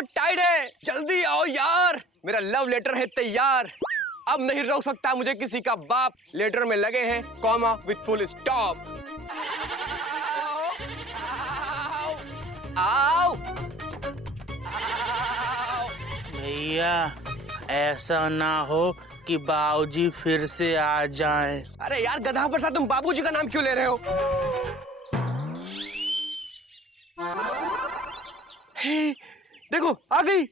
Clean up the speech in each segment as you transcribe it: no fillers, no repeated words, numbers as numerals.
बहुत टाइट है, जल्दी आओ यार, मेरा लव लेटर है तैयार। अब नहीं रोक सकता मुझे किसी का बाप, लेटर में लगे हैं कॉमा विथ फुल स्टॉप। आओ भैया ऐसा ना हो कि बाबूजी फिर से आ जाएं। अरे यार गधा प्रसाद, तुम बाबूजी का नाम क्यों ले रहे हो? हे, देखो आ गई।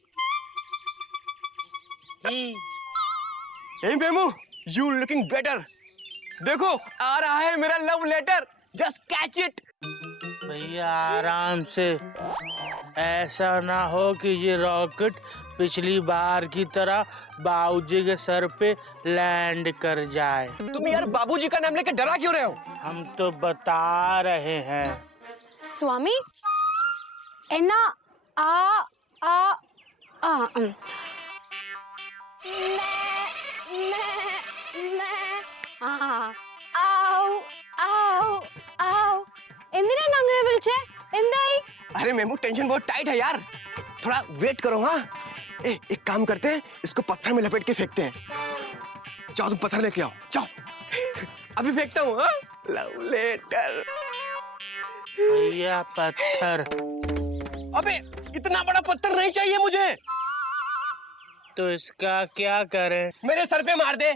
Hey Memu, you looking better. देखो आ रहा है मेरा love letter, just catch it. भैया आराम से, ऐसा ना हो कि ये रॉकेट पिछली बार की तरह बाबूजी के सर पे लैंड कर जाए। तुम यार बाबूजी का नाम लेकर डरा क्यों रहे हो? हम तो बता रहे हैं। स्वामी एना आ आ आ എന്തിനാണ് അങ്ങനെ വിളിച്ചേ? എന്തായി? अरे मेमू टेंशन बहुत टाइट है यार, थोड़ा वेट करो। हाँ एक काम करते हैं, इसको पत्थर में लपेट के फेंकते हैं। जाओ तुम पत्थर लेके आओ, जाओ। अभी फेंकता हूँ। हाँ लव लेटर। भैया पत्थर। अबे इतना बड़ा पत्थर नहीं चाहिए मुझे। तो इसका क्या करें? मेरे सर पे मार दे।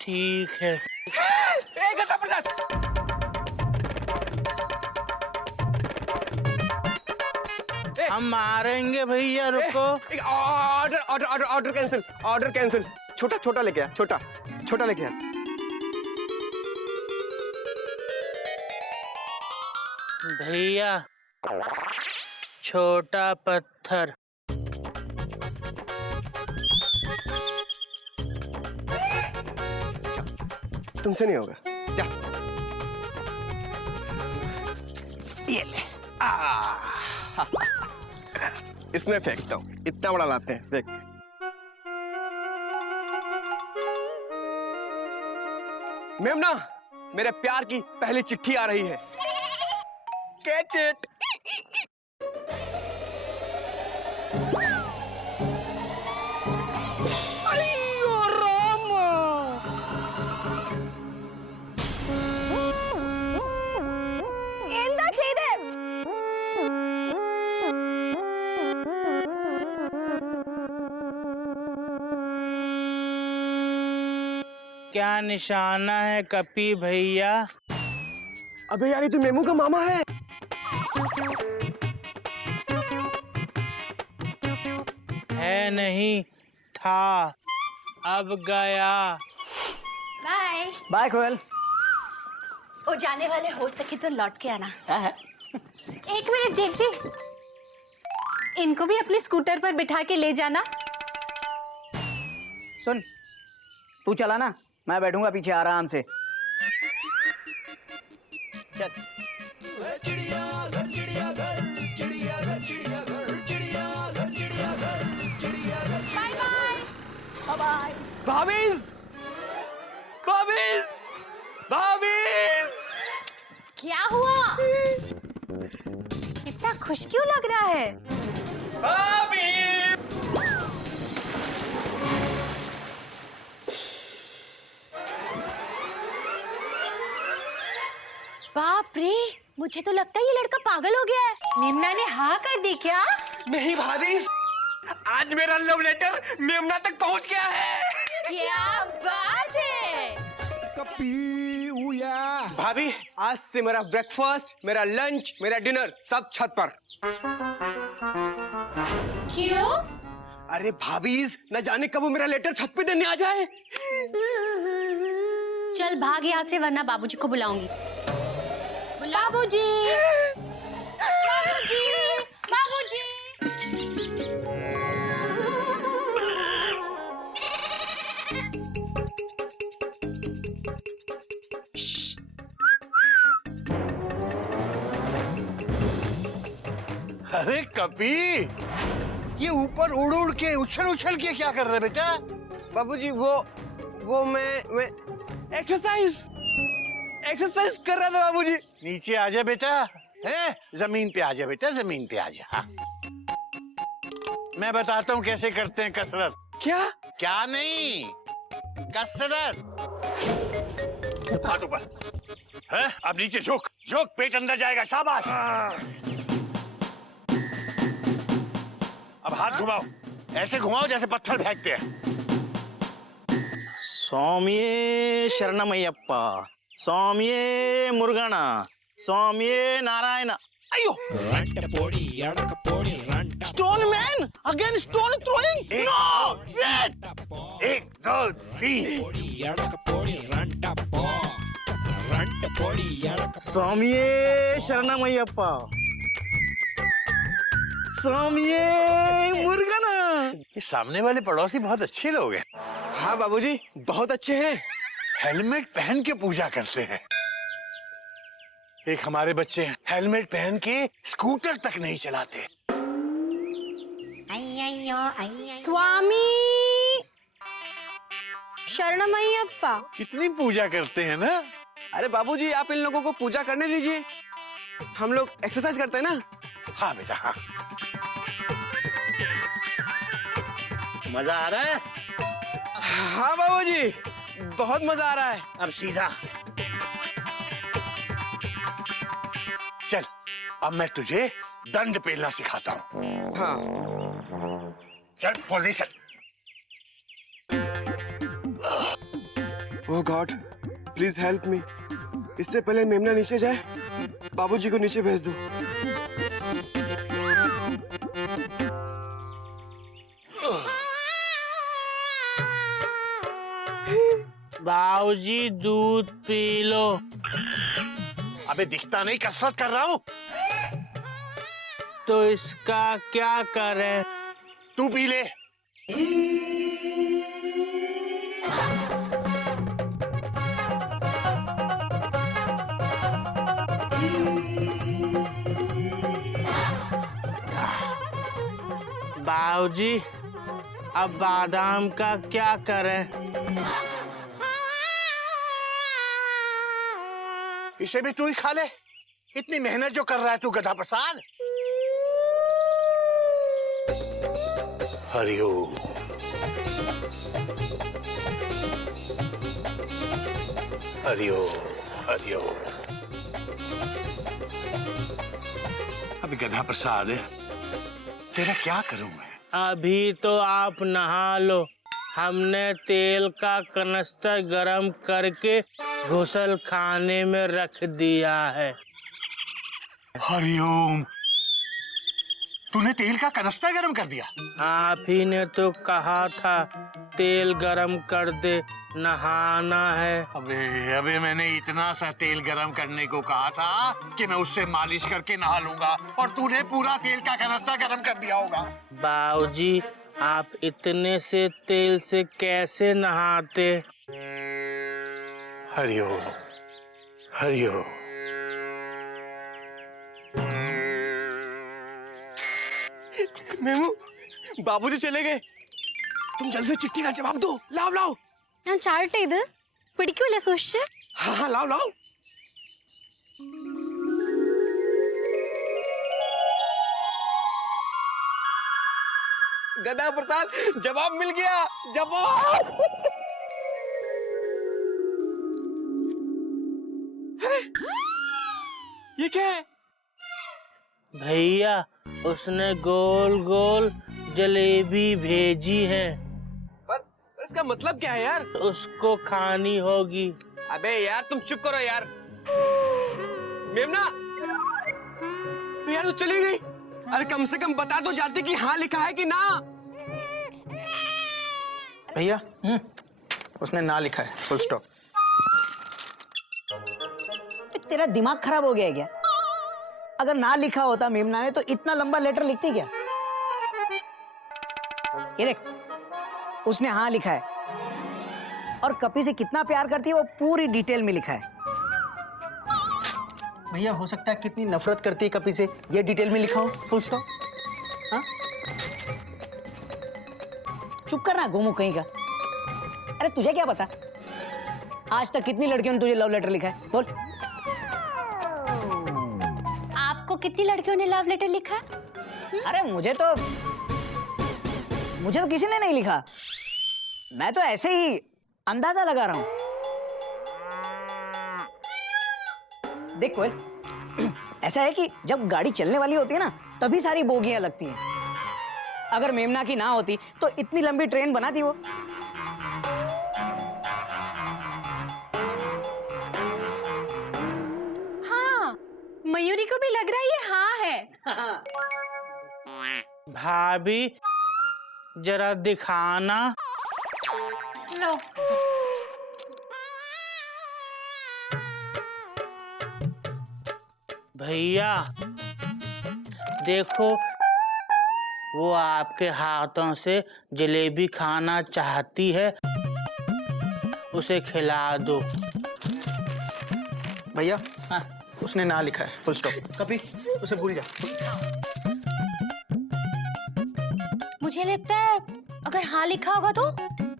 ठीक है। गधा प्रसाद, हम मारेंगे भैया, रुको। Order order order order cancel, order cancel. छोटा छोटा लेके आ, छोटा छोटा लेके आ। भैया छोटा पत्थर। तुमसे नहीं होगा, जा। ये ले। इसमें फेंकता हूँ, इतना बड़ा लाते हैं, देख। मेमना, मेरे प्यार की पहली चिट्ठी आ रही है। Catch it. എന്താ ചെയ്തേ? क्या निशाना है कपी भैया? अबे यार ये तो मेमू का मामा है। है नहीं था, अब गया। बाय बाय कोयल। ओ जाने वाले हो सके तो लौट के आना। एक मिनट जेठी, इनको भी अपने स्कूटर पर बिठा के ले जाना। सुन, तू चला ना, मैं बैठूंगा पीछे आराम से। चल। Bye bye. भाभीज, भाभीज, भाभीज। क्या हुआ? इतना खुश क्यों लग रहा है? भाभी। बाप रे, मुझे तो लगता है ये लड़का पागल हो गया है। मेमना ने हाँ कर दी क्या? नहीं भाभीज, आज मेरा लव लेटर मेमना तक पहुंच गया है। क्या बात है? भाभी आज से मेरा ब्रेकफास्ट, मेरा लंच, मेरा डिनर सब छत पर। क्यों? अरे भाभीज, न जाने कब वो मेरा लेटर छत पे देने आ जाए। चल भाग यहाँ से वरना बाबूजी को बुलाऊंगी। बाबूजी, बाबूजी, बाबूजी। अरे कपी, ये ऊपर उड़ उड़ के उछल उछल के क्या कर रहे बेटा? बाबूजी वो मैं एक्सरसाइज कर रहा था बाबूजी। नीचे आ जा बेटा, है जमीन पे आ जा बेटा, जमीन पे आ जा। हाँ। मैं बताता हूँ कैसे करते हैं कसरत। क्या? क्या नहीं, कसरत। हाथ ऊपर है, अब नीचे झुक झुक, पेट अंदर जाएगा, शाबाश। अब हाथ घुमाओ, ऐसे घुमाओ जैसे पत्थर फेंकते हैं। स्वामिये शरणमय्यप्प, स्वामिये मुरुगन, स्वामिये नारायण। अयो! Stone man! Again stone throwing! No! Wait! 1, 2, 3। स्वामिये शरणमय्यप्प, स्वामिये Murugan. ये सामने वाले पड़ोसी बहुत अच्छे लोग हैं। हाँ बाबूजी, बहुत अच्छे हैं। हेलमेट पहन के पूजा करते हैं। एक हमारे बच्चे हेलमेट पहन के स्कूटर तक नहीं चलाते। स्वामी शरणमय्यप्पा। कितनी पूजा करते हैं ना। अरे बाबूजी, आप इन लोगों को पूजा करने दीजिए, हम लोग एक्सरसाइज करते हैं ना। हाँ बेटा, हाँ। मजा आ रहा है? हाँ बाबूजी, बहुत मजा आ रहा है। अब सीधा चल, अब मैं तुझे दंड पेलना सिखाता हूँ। हाँ। चल position. Oh God, please help me. इससे पहले मेमना नीचे जाए, बाबूजी को नीचे भेज दो। बाबूजी दूध पी लो। अबे दिखता नहीं कसरत कर रहा हूँ। तो इसका क्या करें? तू पी ले। बाबूजी अब बादाम का क्या करें? इसे भी तू ही खा ले। इतनी मेहनत जो कर रहा है तू गधा प्रसाद। हरिओम। हरिओम हरिओम। अभी गधा प्रसाद तेरा क्या करूं मैं? अभी तो आप नहा लो। हमने तेल का कनस्तर गरम करके घुसल खाने में रख दिया है। हरिओम। तूने तेल का कनस्तर गरम कर दिया? आप ही ने तो कहा था तेल गरम कर दे, नहाना है। अबे मैंने इतना सा तेल गरम करने को कहा था कि मैं उससे मालिश करके नहा लूंगा, और तूने पूरा तेल का कनस्तर गरम कर दिया होगा। बाबूजी आप इतने से तेल से कैसे नहाते? हरिओम हरिओम। मेमू, बाबूजी चले गए। तुम जल्दी चिट्ठी का जवाब दो। लाओ लाओ। ഞാൻ ചാടട്ടെ ഇത് പിടിക്കൂലേ സൂക്ഷിച്ച്? हाँ हाँ लाओ लाओ। गधा प्रसाद, जवाब मिल गया। जवाब। अरे ये क्या है? भैया उसने गोल गोल जलेबी भेजी है। पर इसका मतलब क्या है यार? उसको खानी होगी। अबे यार तुम चुप करो यार। मेमना, तो यार तू चली गई। अरे कम से कम बता तो जाती कि हाँ लिखा है कि ना। भैया उसने ना लिखा है, फुल स्टॉप। तेरा दिमाग खराब हो गया है क्या? अगर ना लिखा होता मेमना ने तो इतना लंबा लेटर लिखती क्या? ये देख, उसने हाँ लिखा है, और कपी से कितना प्यार करती है वो पूरी डिटेल में लिखा है। भैया हो सकता है कितनी नफरत करती है कपी से, ये डिटेल में लिखा हो, फुल स्टॉप। हाँ? चुप करना घूमू कहीं का। अरे तुझे क्या पता आज तक कितनी लड़कियों ने तुझे लव लेटर लिखा है? बोल। आपको कितनी लड़कियों ने लव लेटर लिखा है? अरे मुझे तो मुझे तो किसी ने नहीं लिखा, मैं तो ऐसे ही अंदाजा लगा रहा हूं। देख कोयल, ऐसा है कि जब गाड़ी चलने वाली होती है ना, तभी सारी बोगियां लगती हैं। अगर मेमना की ना होती तो इतनी लंबी ट्रेन बना दी वो। हाँ, मयूरी को भी लग रहा है ये हाँ है। भाभी जरा दिखाना। लो। भैया देखो, वो आपके हाथों से जलेबी खाना चाहती है, उसे खिला दो। भैया हाँ। उसने ना लिखा है, फुल स्टॉप। कभी उसे भूल जा। मुझे लगता है अगर हाँ लिखा होगा तो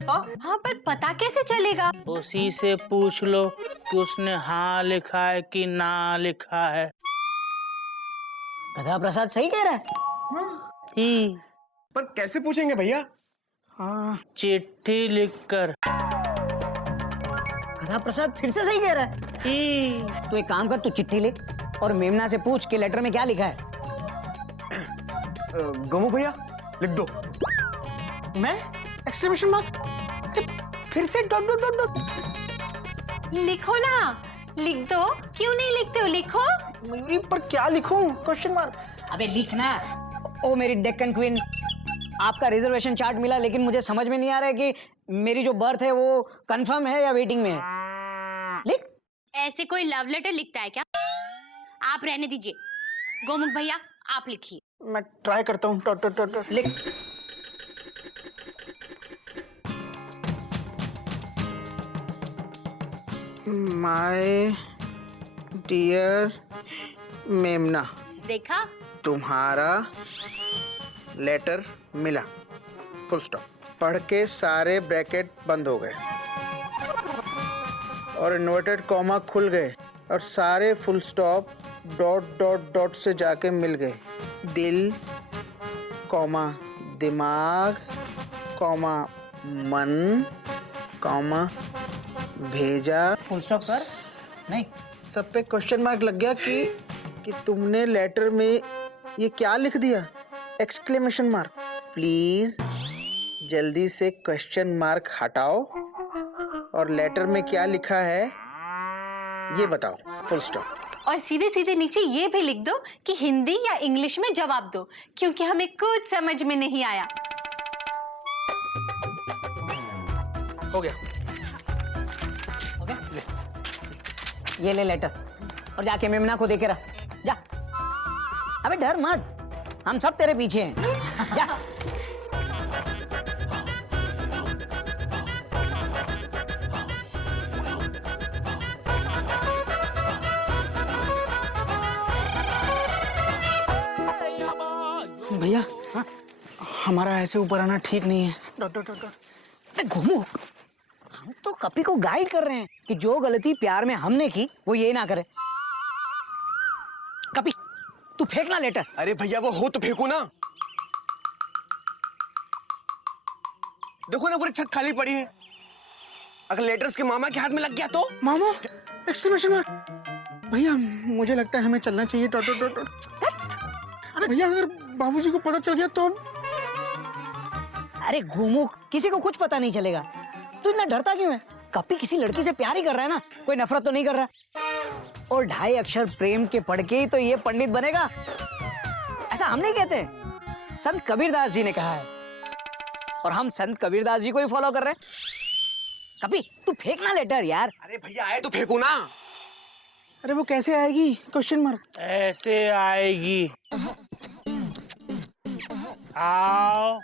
हाँ, पर पता कैसे चलेगा? उसी से पूछ लो कि उसने हाँ लिखा है कि ना लिखा है। गधा प्रसाद सही कह रहा है। ही पर कैसे पूछेंगे भैया? चिट्ठी लिखकर। गधा प्रसाद फिर से सही कह रहा है। तू एक काम कर, तू चिट्ठी लिख और मेमना से पूछ कि लेटर में क्या लिखा है। गोमू भैया लिख दो। मैं एक्सक्लेमेशन मार्क, फिर से डॉट डॉट डॉट डॉट। लिखो ना, लिख दो। क्यों नहीं लिखते हो? लिखो। मयूरी पर क्या लिखूं? Question mark. अबे लिखना। ओ मेरी डेक्कन क्वीन, आपका रिजर्वेशन चार्ट मिला, लेकिन मुझे समझ में नहीं आ रहा है कि मेरी जो बर्थ है वो कंफर्म है या वेटिंग में है। लिख। ऐसे कोई लव लेटर लिखता है क्या? आप रहने दीजिए। गोमुख भैया आप लिखिए। मैं ट्राई करता हूँ। Dot dot dot dot. लिख। माय डियर मेमना, देखा? तुम्हारा लेटर मिला, फुल स्टॉप। पढ़ के सारे ब्रैकेट बंद हो गए और इन्वर्टेड कॉमा खुल गए और सारे full stop dot dot dot से जाके मिल गए। दिल कॉमा दिमाग कॉमा मन कॉमा भेजा। फुल स्टॉप कर। नहीं, सब पे क्वेश्चन मार्क लग गया कि तुमने लेटर में ये क्या लिख दिया? Exclamation mark. प्लीज जल्दी से क्वेश्चन मार्क हटाओ और लेटर में क्या लिखा है ये बताओ, फुल स्टॉप। और सीधे सीधे नीचे ये भी लिख दो कि हिंदी या इंग्लिश में जवाब दो, क्योंकि हमें कुछ समझ में नहीं आया। हो गया। ओके, ये ले लेटर और जाके मेमना को देके रहा। जा। अबे डर मत, हम सब तेरे पीछे हैं। जा। भैया हमारा ऐसे ऊपर आना ठीक नहीं है। Dot dot dot dot. अरे घूमो, हम तो कपी को गाइड कर रहे हैं कि जो गलती प्यार में हमने की वो ये ना करे। कपी तू फेंकना लेटर। अरे भैया वो हो तो फेंको ना। देखो ना पूरी छत खाली पड़ी है। अगर लेटर उसके मामा के हाथ में लग गया तो? मामा एक्सक्लेमेशन मार्क। भैया मुझे लगता है हमें चलना चाहिए। Dot dot dot dot. भैया अगर बाबूजी को पता चल गया तो? अरे घूमू, किसी को कुछ पता नहीं चलेगा। तू इतना डरता क्यों है? कपी किसी लड़की से प्यार ही कर रहा है ना, कोई नफरत तो नहीं कर रहा। और 2.5 अक्षर प्रेम के पढ़ के ही तो ये पंडित बनेगा, ऐसा हम नहीं कहते। संत कबीरदास जी ने कहा है और हम संत कबीरदास जी को ही फॉलो कर रहे हैं। कपी तू फेंकना लेटर यार। अरे भैया आए तो फेंको ना। अरे वो कैसे आएगी? Question mark. ऐसे आएगी। आओ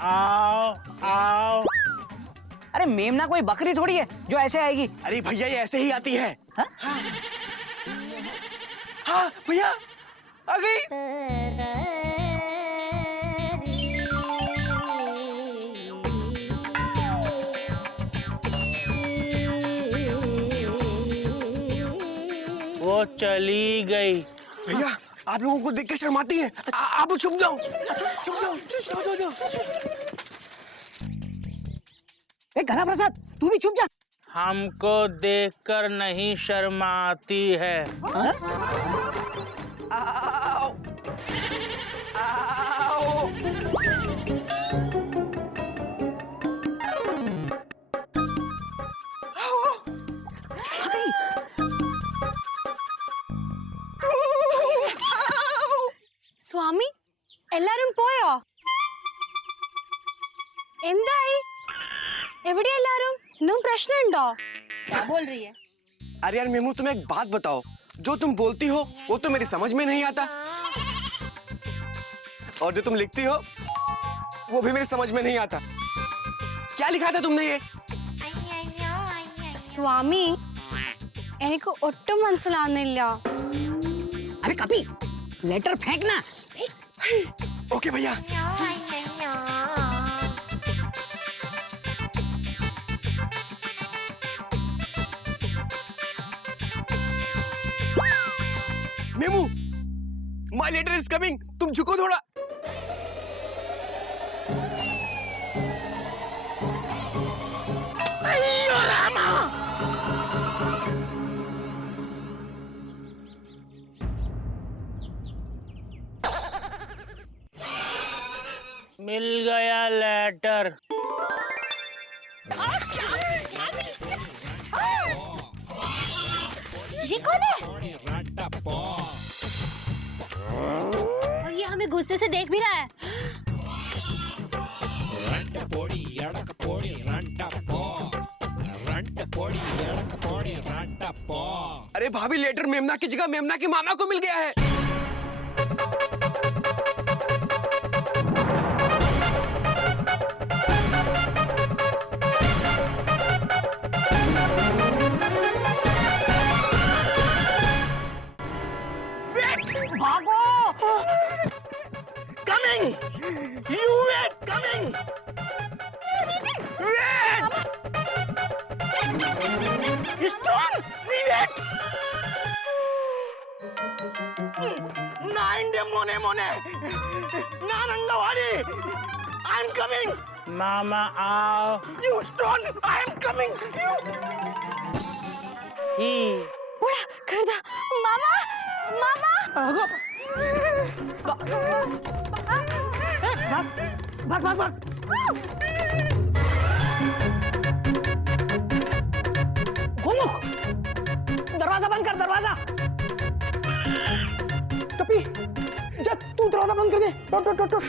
आओ आओ। अरे मेमना कोई बकरी थोड़ी है जो ऐसे आएगी। अरे भैया ये ऐसे ही आती है। हाँ? हाँ भैया आ गई। वो चली गई। भैया आप लोगों को देख के शर्माती है। आप छुप जाओ, छुप जाओ, जाओ जाओ जाओ। गधा प्रसाद तू भी चुप जा। हमको देखकर नहीं शर्माती है। आओ, आओ। സ്വാമി എല്ലാരും പോയോ? എന്തായി? എവിടെ എല്ലാരും? ഇന്നും പ്രശ്നമുണ്ടോ? क्या बोल रही है? अरे यार मेमू, तुम एक बात बताओ, जो तुम बोलती हो वो तो मेरी समझ में नहीं आता, और जो तुम लिखती हो वो भी मेरी समझ में नहीं आता। क्या लिखा था तुमने ये? സ്വാമി എനിക്ക് ഒട്ടും മനസ്സിലാവുന്നില്ല. अरे कपी लेटर फेंकना। ओके भैया। Memu, my letter is coming, तुम झुको थोड़ा। मिल गया लेटर। ये कौन है? और ये हमें गुस्से से देख भी रहा है। अरे भाभी, लेटर मेमना की जगह मेमना के मामा को मिल गया है। Coming! You wait, coming! Wait! Stone! Wait! Nine de mone. Nanangawadi! I'm coming! Mama, आओ! You stone! I'm coming! He! उड़ा कर दा मामा मामा भाग भाग भाग। गोमुख, दरवाजा बंद कर, दरवाजा। कपी जा, तू दरवाजा बंद कर दे। टोट टोट टोट टोट।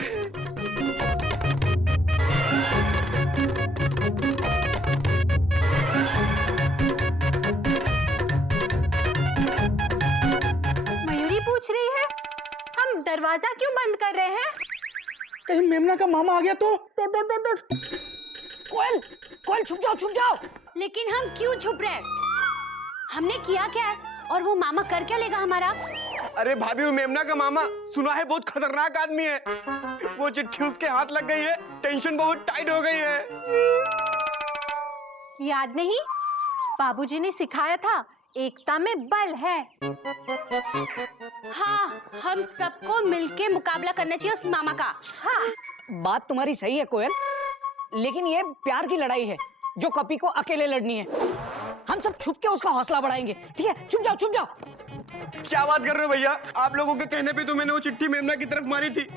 मयूरी पूछ रही है हम दरवाजा क्यों बंद कर रहे हैं? कहीं मेमना का मामा आ गया तो। टोट टोट टोट टोट। कोयल, कोयल छुप जाओ, छुप जाओ। लेकिन हम क्यों छुप रहे? हमने किया क्या है और वो मामा कर क्या लेगा हमारा? अरे भाभी, वो मेमना का मामा सुना है बहुत खतरनाक आदमी है। वो चिट्ठी उसके हाथ लग गई है, टेंशन बहुत टाइट हो गई है। याद नहीं, बाबूजी ने सिखाया था एकता में बल है। हाँ, हम सबको मिलके मुकाबला करना चाहिए उस मामा का। हाँ, बात तुम्हारी सही है कोयल, लेकिन ये प्यार की लड़ाई है जो कपी को अकेले लड़नी है। हम सब छुप के उसका हौसला बढ़ाएंगे, ठीक है? छुप जाओ, छुप जाओ। क्या बात कर रहे हो भैया? आप लोगों के कहने पे तो मैंने वो चिट्ठी मेमना की तरफ मारी थी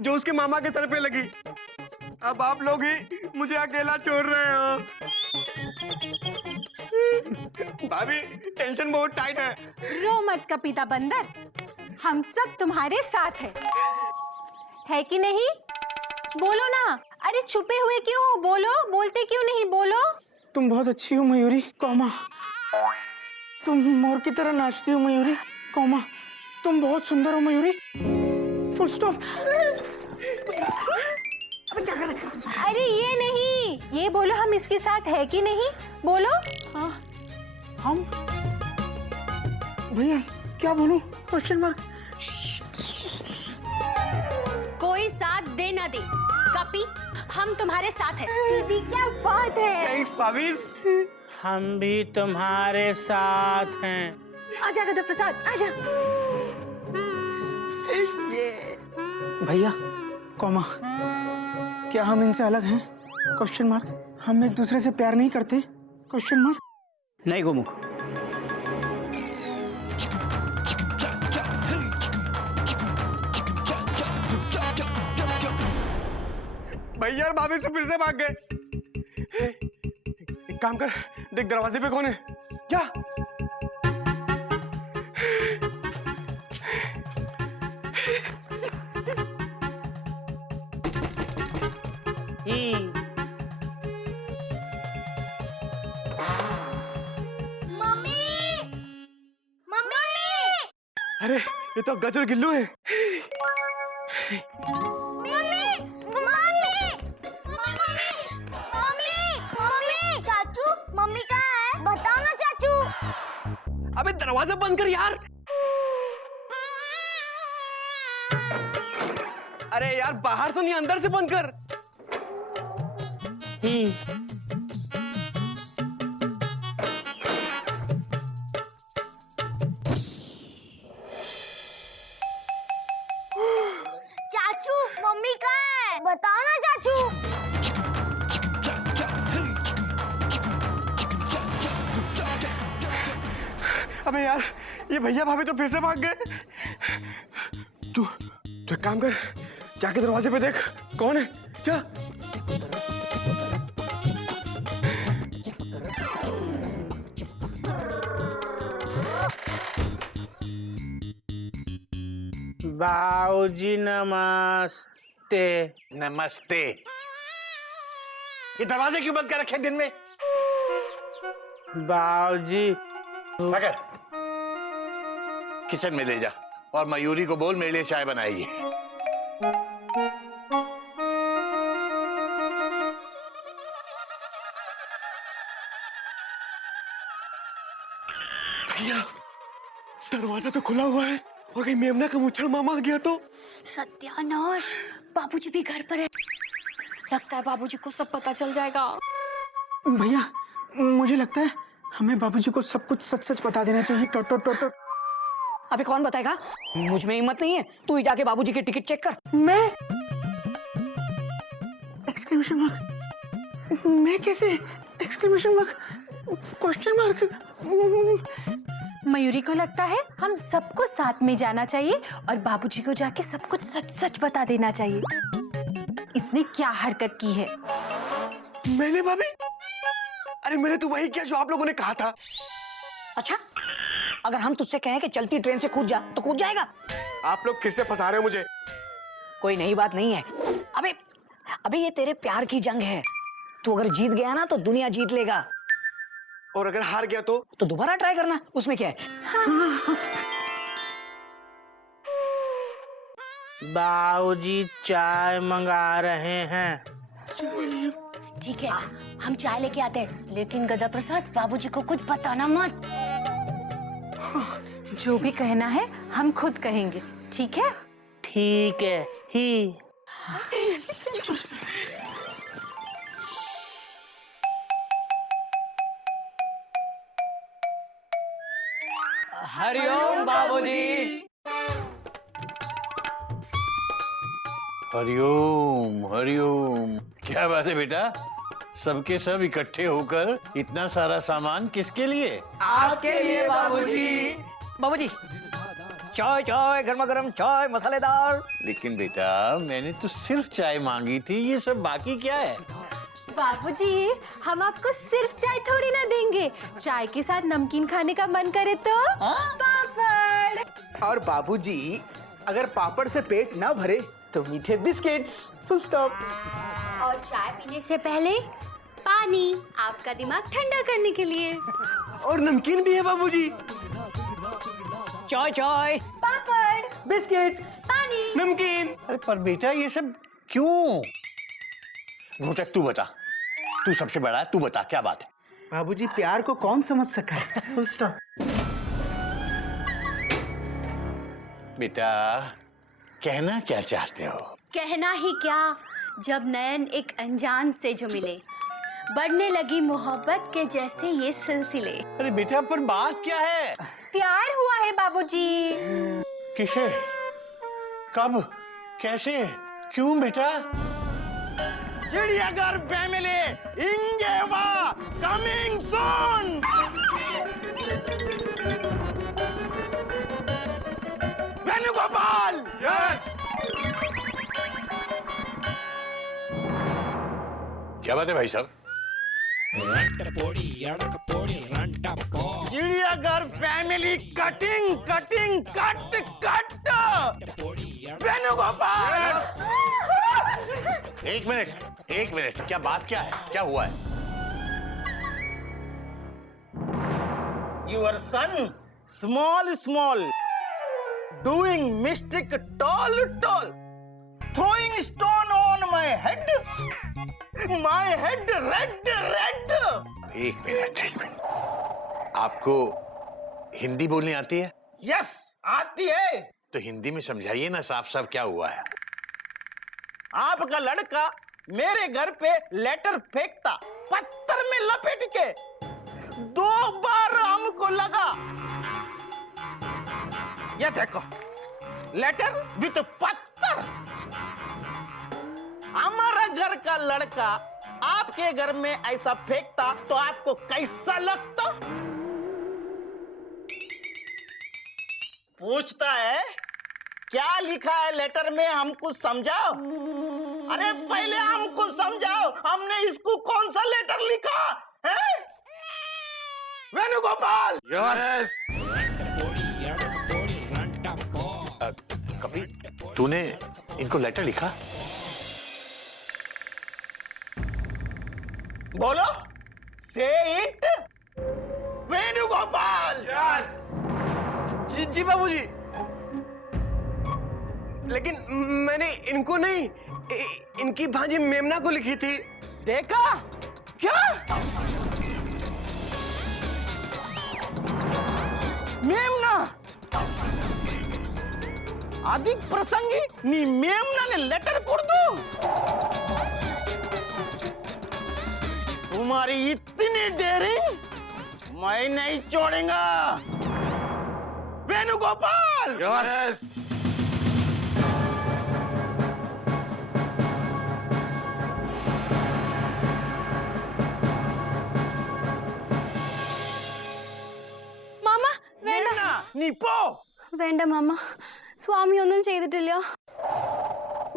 जो उसके मामा के सर पे लगी। अब आप लोग ही मुझे अकेला छोड़ रहे हो। भाभी, टेंशन बहुत टाइट है। रो मत कपीता बंदर, हम सब तुम्हारे साथ है कि नहीं? बोलो ना, अरे छुपे हुए क्यों हो? बोलो, बोलते क्यों नहीं? बोलो। तुम बहुत अच्छी हो मयूरी, कौमा। तुम मोर की तरह नाचती हो मयूरी, कौमा। तुम बहुत सुंदर हो मयूरी, फुल स्टॉप। अरे ये नहीं, ये बोलो हम इसके साथ है कि नहीं? बोलो। हाँ, हम भैया क्या बोलूं? Question mark. कोई साथ दे ना दे, कपी हम तुम्हारे साथ हैं। दीदी क्या बात है। थैंक्स भाभी। हम भी तुम्हारे साथ हैं। आजा गधा प्रसाद, आजा। भैया कॉमा, क्या हम इनसे अलग हैं? Question mark. हम एक दूसरे से प्यार नहीं करते? Question mark. नहीं गोमुख, भैया और भाभी से फिर से भाग गए। एक काम कर, देख दरवाजे पे कौन है क्या? अरे ये तो गजर गिल्लू है। चाचू मम्मी कहाँ है? बताओ ना चाचू। अबे दरवाजा बंद कर यार। अरे यार बाहर से नहीं अंदर से बंद कर। चाचू मम्मी कहाँ है? बताओ ना चाचू। अबे यार ये भैया भाभी तो फिर से भाग गए। तू एक काम कर, जाके दरवाजे पे देख कौन है। जा। बाबूजी नमस्ते। नमस्ते। ये दरवाजे क्यों बंद कर रखे दिन में? बाबूजी मगर किचन में ले जा और मयूरी को बोल मेरे लिए चाय बनाइए। भैया दरवाजा तो खुला हुआ है और कहीं मेमना का मुच्छर मामा आ गया तो? सत्यानाश, बाबूजी भी घर पर है। लगता है बाबूजी को सब पता चल जाएगा। भैया मुझे लगता है हमें बाबूजी को सब कुछ सच सच बता देना चाहिए। टो टो टो टो। अबे कौन बताएगा? मुझ में हिम्मत नहीं है। तू ही जाके बाबूजी की टिकट चेक कर। मैं? Exclamation mark. मैं कैसे? Exclamation mark, question mark. Mayuri को लगता है हम सबको साथ में जाना चाहिए और बाबूजी को जाके सब कुछ सच सच बता देना चाहिए। इसने क्या हरकत की है? मैंने भाभी? अरे मैंने तो वही किया जो आप लोगों ने कहा था। अच्छा, अगर हम तुझसे कहें कि चलती ट्रेन से कूद जा तो कूद जाएगा? आप लोग फिर से फंसा रहे हो मुझे। कोई नई बात नहीं है। अबे अबे ये तेरे प्यार की जंग है। तू अगर जीत गया ना तो दुनिया जीत लेगा, और अगर हार गया तो? तो दोबारा ट्राई करना, उसमें क्या है? बाबूजी चाय मंगा रहे हैं। ठीक है, हम चाय लेके आते हैं, लेकिन गदा प्रसाद बाबूजी को कुछ बताना मत। जो भी कहना है हम खुद कहेंगे, ठीक है? ठीक है ही। हरिओम बाबूजी। हरिओम हरिओम। क्या बात है बेटा, सबके सब इकट्ठे होकर इतना सारा सामान किसके लिए? आपके लिए बाबूजी। बाबूजी चाय चाय, गर्मा गर्म चाय मसालेदार। लेकिन बेटा मैंने तो सिर्फ चाय मांगी थी, ये सब बाकी क्या है? बाबूजी हम आपको सिर्फ चाय थोड़ी ना देंगे, चाय के साथ नमकीन खाने का मन करे तो पापड़। और बाबूजी अगर पापड़ से पेट ना भरे तो मीठे बिस्किट्स। Full stop. और चाय पीने से पहले पानी, आपका दिमाग ठंडा करने के लिए। और नमकीन भी है बाबूजी। चाय चाय, पापड़, बिस्किट्स, पानी। नमकीन। अरे पर बेटा ये सब क्यों? घोटक तू बता, तू सबसे बड़ा है, तू बता क्या बात है? बाबूजी प्यार को कौन समझ सका है? Full stop. बेटा कहना क्या चाहते हो? कहना ही क्या, जब नयन एक अनजान से जो मिले, बढ़ने लगी मोहब्बत के जैसे ये सिलसिले। अरे बेटा पर बात क्या है? प्यार हुआ है बाबूजी। किसे? कब? कैसे? क्यों बेटा? चिड़ियाघर फैमिली इंगेवा कमिंग सून। वेणुगोपाल। यस। क्या बात है भाई साहब? चिड़ियाघर family cutting cutting cut cut. Venugopal. एक मिनट, क्या बात क्या है? क्या हुआ है? Your son, small, doing mistake, tall, throwing stone on my head red. एक मिनट। आपको हिंदी बोलनी आती है? Yes, आती है। तो हिंदी में समझाइए ना साफ साफ क्या हुआ है। आपका लड़का मेरे घर पे लेटर फेंकता पत्थर में लपेट के। 2 बार हमको लगा। ये देखो लेटर विथ पत्थर। हमारा घर का लड़का आपके घर में ऐसा फेंकता तो आपको कैसा लगता? पूछता है क्या लिखा है लेटर में, हमको समझाओ। अरे पहले हमको समझाओ, हमने इसको कौन सा लेटर लिखा है? वेणुगोपाल। यस। कभी तूने इनको लेटर लिखा? बोलो, से इट। वेणुगोपाल। जी बाबूजी। लेकिन मैंने इनको नहीं, इनकी भांजी मेमना को लिखी थी। देखा क्या? मेमना अधिक प्रसंगी नी मेमना ने लेटर कर दो। तुम्हारी इतनी डेयरिंग मैं नहीं छोड़ूंगा। वेणुगोपाल। यस। നിപ്പോ വേണ്ട മാമ, സ്വാമി ഒന്നും ചെയ്തിട്ടില്ല.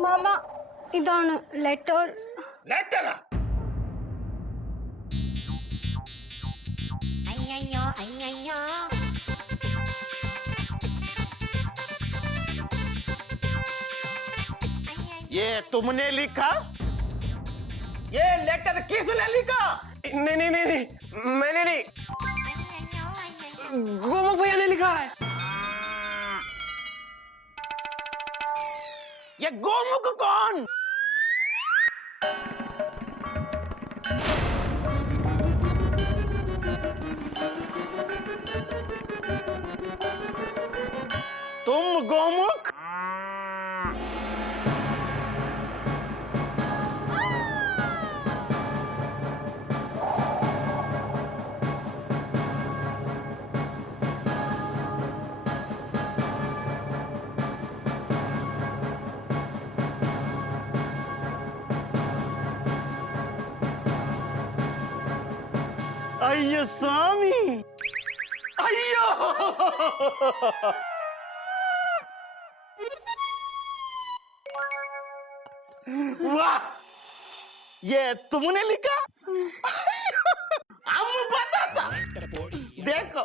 മാമ ഇതാണ് ലെറ്റർ. ലെറ്ററാ? ये तुमने लिखा? ये लेटर किसने लिखा? नहीं, मैंने नहीं, गोमुख भैया ने लिखा है। ये गोमुख कौन? तुम गोमुख? अय्यो स्वामी, अय्यो। वाह, ये तुमने लिखा? हम बताता। देखो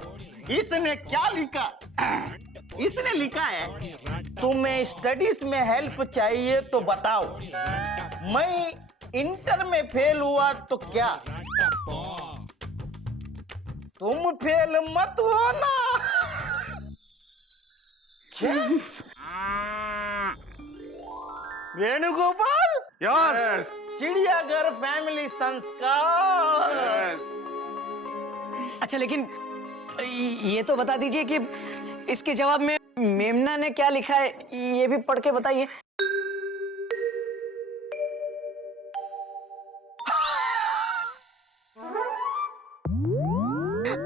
इसने क्या लिखा। इसने लिखा है तुम्हें स्टडीज में हेल्प चाहिए तो बताओ। मैं इंटर में फेल हुआ तो क्या तुम फेल मत होना? वेणुगोपाल। यस। चिड़ियाघर फैमिली संस्कार। अच्छा, लेकिन ये तो बता दीजिए कि इसके जवाब में मेमना ने क्या लिखा है, ये भी पढ़ के बताइए।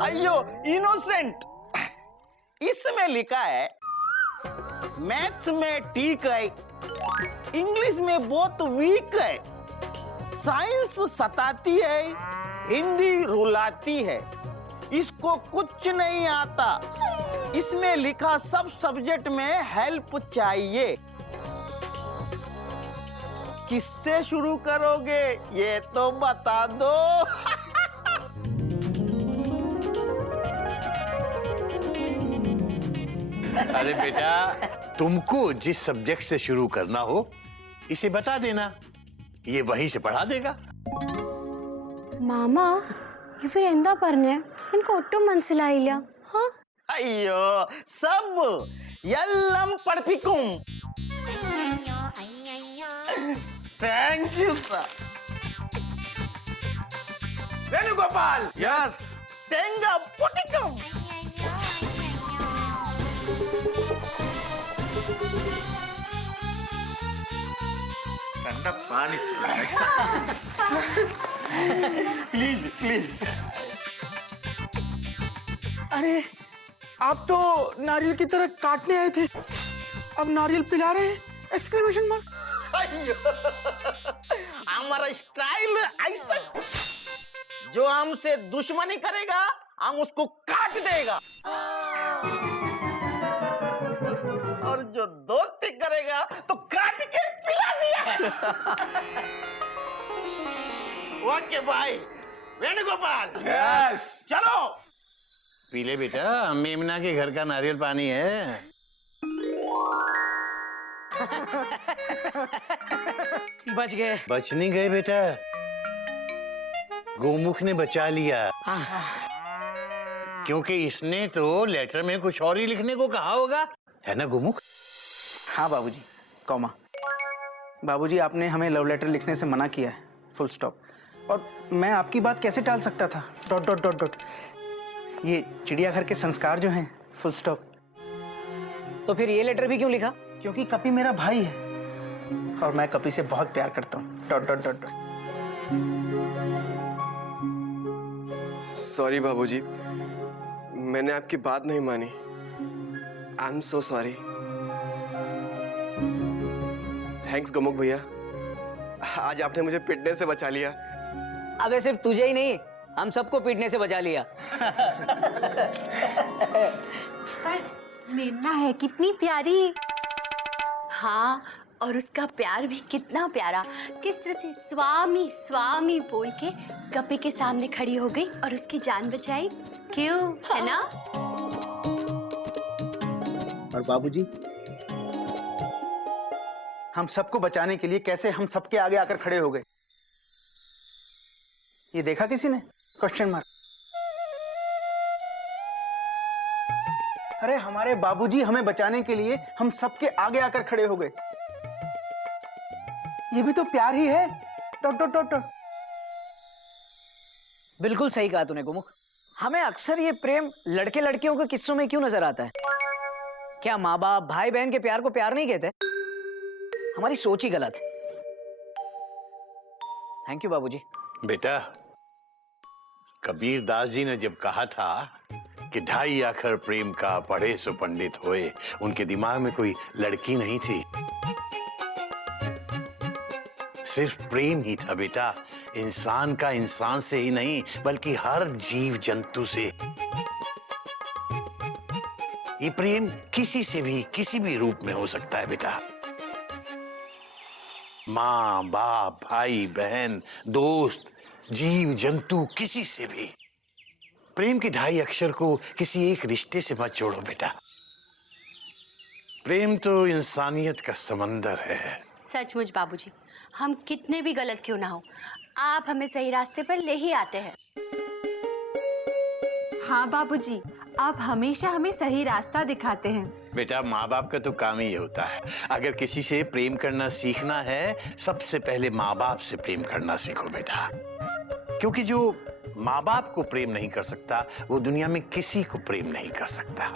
अयो इनोसेंट। इसमें लिखा है मैथ्स में ठीक है, इंग्लिश में बहुत वीक है, साइंस सताती है, हिंदी रुलाती है, इसको कुछ नहीं आता। इसमें लिखा सब सब्जेक्ट में हेल्प चाहिए। किससे शुरू करोगे ये तो बता दो। अरे बेटा, तुमको जिस सब्जेक्ट से शुरू करना हो इसे बता देना, ये वहीं से पढ़ा देगा। മാമാ ഇവരെന്താ പറഞ്ഞേ? എനിക്ക് ഒട്ടും മനസ്സിലായില്ല. അയ്യോ സബ് എല്ലാം പഠിപ്പിക്കും. Thank you sir. Venugopal. Yes. തേങ്ങ പൊട്ടിക്കും. ठंडा पानी प्लीज प्लीज. अरे आप तो नारियल की तरह काटने आए थे, अब नारियल पिला रहे हैं? Exclamation mark. हमारा स्टाइल ऐसा, जो हमसे दुश्मनी करेगा हम उसको काट देगा, और जो दोस्ती करेगा तो काट के पिला दिया. ओके भाई. वेणुगोपाल. यस. चलो. पी ले बेटा, मेमना के घर का नारियल पानी है। बच गए। बच नहीं गए बेटा, गोमुख ने बचा लिया, क्योंकि इसने तो लेटर में कुछ और ही लिखने को कहा होगा, है ना गोमुख? हाँ बाबूजी, कॉमा। बाबूजी आपने हमें लव लेटर लिखने से मना किया है, फुल स्टॉप। और मैं आपकी बात कैसे टाल सकता था, डॉट डॉट डॉट डॉट। ये चिड़ियाघर के संस्कार जो हैं, फुल स्टॉप। तो फिर ये लेटर भी क्यों लिखा? क्योंकि कपी मेरा भाई है और मैं कपी से बहुत प्यार करता हूँ, dot dot dot dot. Sorry बाबूजी, मैंने आपकी बात नहीं मानी। I am so sorry. Thanks Gomukh भैया, आज आपने मुझे पिटने से बचा लिया। अबे सिर्फ तुझे ही नहीं, हम सबको पीटने से बचा लिया। पर मेमना है कितनी प्यारी। हाँ, और उसका प्यार भी कितना प्यारा, किस तरह से स्वामी स्वामी बोल के कपी के सामने खड़ी हो गई और उसकी जान बचाई। क्यों, है ना? और बाबूजी हम सबको बचाने के लिए कैसे हम सबके आगे आकर खड़े हो गए, ये देखा किसी ने? Question mark. अरे हमारे बाबूजी हमें बचाने के लिए हम सबके आगे आकर खड़े हो गए, ये भी तो प्यार ही है, डॉट डॉट डॉट डॉट। बिल्कुल सही कहा तूने गोमुख। हमें अक्सर ये प्रेम लड़के लड़कियों के किस्सों में क्यों नजर आता है? क्या माँ बाप भाई बहन के प्यार को प्यार नहीं कहते? हमारी सोच ही गलत है। थैंक यू बाबूजी। बेटा, कबीर दास जी ने जब कहा था कि ढाई आखर प्रेम का पढ़े सो पंडित होए, उनके दिमाग में कोई लड़की नहीं थी, सिर्फ प्रेम ही था बेटा, इंसान का इंसान से ही नहीं बल्कि हर जीव जंतु से। ये प्रेम किसी से भी किसी भी रूप में हो सकता है बेटा। माँ बाप भाई बहन दोस्त जीव जंतु किसी से भी। प्रेम के ढाई अक्षर को किसी एक रिश्ते से मत जोड़ो बेटा। प्रेम तो इंसानियत का समंदर है। सचमुच बाबूजी, हम कितने भी गलत क्यों ना हो, आप हमें सही रास्ते पर ले ही आते हैं। हाँ बाबूजी, आप हमेशा हमें सही रास्ता दिखाते हैं। बेटा, माँ बाप का तो काम ही ये होता है। अगर किसी से प्रेम करना सीखना है, सबसे पहले माँ बाप से प्रेम करना सीखो बेटा, क्योंकि जो माँ बाप को प्रेम नहीं कर सकता वो दुनिया में किसी को प्रेम नहीं कर सकता।